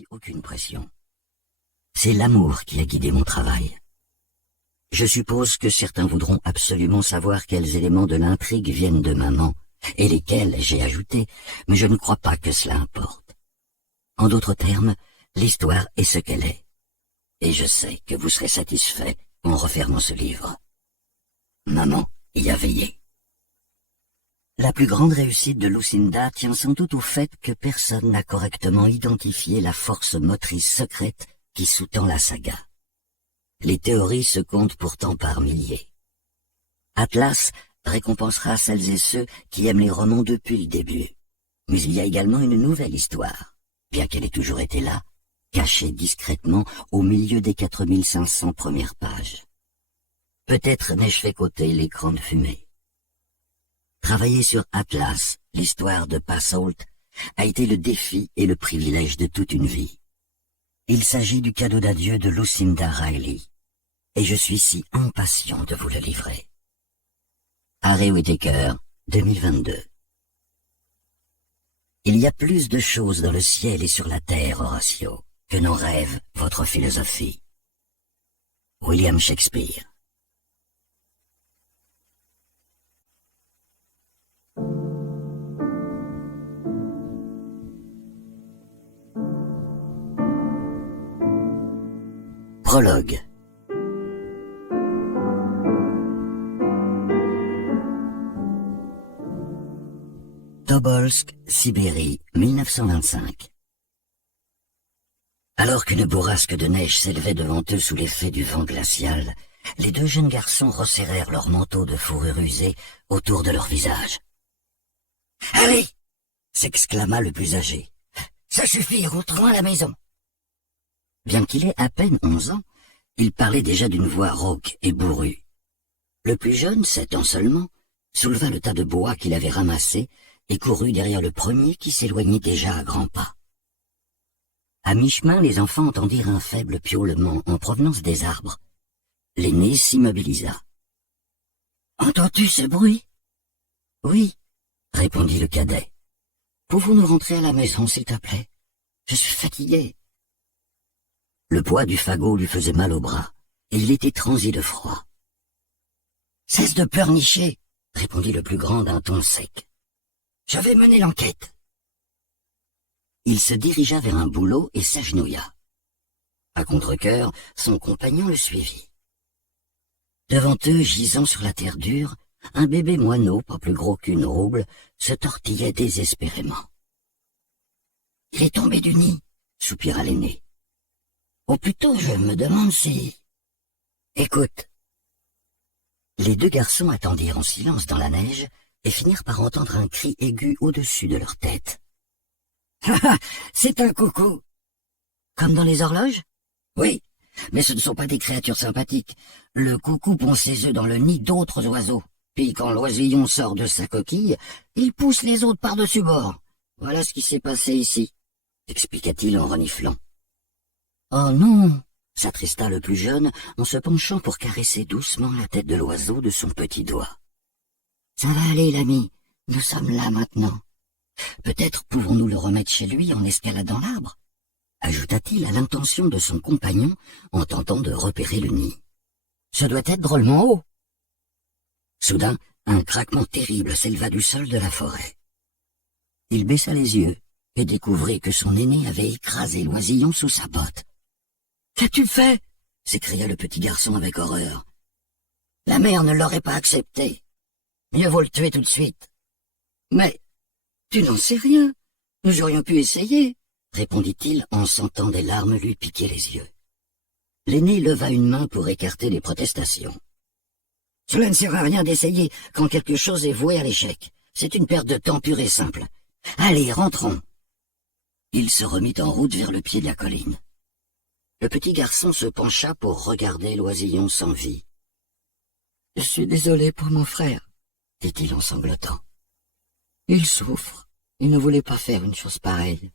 subi aucune pression. C'est l'amour qui a guidé mon travail. Je suppose que certains voudront absolument savoir quels éléments de l'intrigue viennent de maman, et lesquels j'ai ajoutés, mais je ne crois pas que cela importe. En d'autres termes, l'histoire est ce qu'elle est. Et je sais que vous serez satisfait en refermant ce livre. Maman y a veillé. La plus grande réussite de Lucinda tient sans doute au fait que personne n'a correctement identifié la force motrice secrète qui sous-tend la saga. Les théories se comptent pourtant par milliers. Atlas récompensera celles et ceux qui aiment les romans depuis le début. Mais il y a également une nouvelle histoire, bien qu'elle ait toujours été là, cachée discrètement au milieu des 4500 premières pages. Peut-être n'ai-je fait qu'ôter l'écran de fumée. Travailler sur Atlas, l'histoire de Passault, a été le défi et le privilège de toute une vie. Il s'agit du cadeau d'adieu de Lucinda Riley, et je suis si impatient de vous le livrer. Harry Whittaker, 2022. Il y a plus de choses dans le ciel et sur la terre, Horatio, que n'en rêve votre philosophie. William Shakespeare. Prologue. Tobolsk, Sibérie, 1925. Alors qu'une bourrasque de neige s'élevait devant eux sous l'effet du vent glacial, les deux jeunes garçons resserrèrent leurs manteaux de fourrure usée autour de leur visage. « Allez !» s'exclama le plus âgé. « Ça suffit, rentrons à la maison !» Bien qu'il ait à peine 11 ans, il parlait déjà d'une voix rauque et bourrue. Le plus jeune, 7 ans seulement, souleva le tas de bois qu'il avait ramassé et courut derrière le premier qui s'éloignait déjà à grands pas. À mi-chemin, les enfants entendirent un faible piaulement en provenance des arbres. L'aîné s'immobilisa. « Entends-tu ce bruit ?»« Oui, » répondit le cadet. « Pouvons-nous rentrer à la maison, s'il te plaît? Je suis fatigué. » Le poids du fagot lui faisait mal au bras, et il était transi de froid. « Cesse de pleurnicher, » répondit le plus grand d'un ton sec. « Je vais mener l'enquête. » Il se dirigea vers un bouleau et s'agenouilla. À contre-cœur, son compagnon le suivit. Devant eux, gisant sur la terre dure, un bébé moineau, pas plus gros qu'une rouble, se tortillait désespérément. « Il est tombé du nid, » soupira l'aîné. « Ou plutôt, je me demande si... » « Écoute. » Les deux garçons attendirent en silence dans la neige et finirent par entendre un cri aigu au-dessus de leur tête. « C'est un coucou !»« Comme dans les horloges ?»« Oui, mais ce ne sont pas des créatures sympathiques. Le coucou pond ses œufs dans le nid d'autres oiseaux. Puis quand l'oisillon sort de sa coquille, il pousse les autres par-dessus bord. Voilà ce qui s'est passé ici, » expliqua-t-il en reniflant. « Oh non !» s'attrista le plus jeune en se penchant pour caresser doucement la tête de l'oiseau de son petit doigt. « Ça va aller, l'ami, nous sommes là maintenant. Peut-être pouvons-nous le remettre chez lui en escaladant l'arbre » ajouta-t-il à l'intention de son compagnon en tentant de repérer le nid. « Ce doit être drôlement haut. » Soudain, un craquement terrible s'éleva du sol de la forêt. Il baissa les yeux et découvrit que son aîné avait écrasé l'oisillon sous sa botte. « Qu'as-tu fait ?» s'écria le petit garçon avec horreur. « La mère ne l'aurait pas accepté. Mieux vaut le tuer tout de suite. »« Mais tu n'en sais rien. Nous aurions pu essayer, » répondit-il en sentant des larmes lui piquer les yeux. L'aîné leva une main pour écarter les protestations. « Cela ne sert à rien d'essayer quand quelque chose est voué à l'échec. C'est une perte de temps pure et simple. Allez, rentrons. » Il se remit en route vers le pied de la colline. Le petit garçon se pencha pour regarder l'oisillon sans vie. « Je suis désolé pour mon frère, » dit-il en sanglotant. « Il souffre. Il ne voulait pas faire une chose pareille. »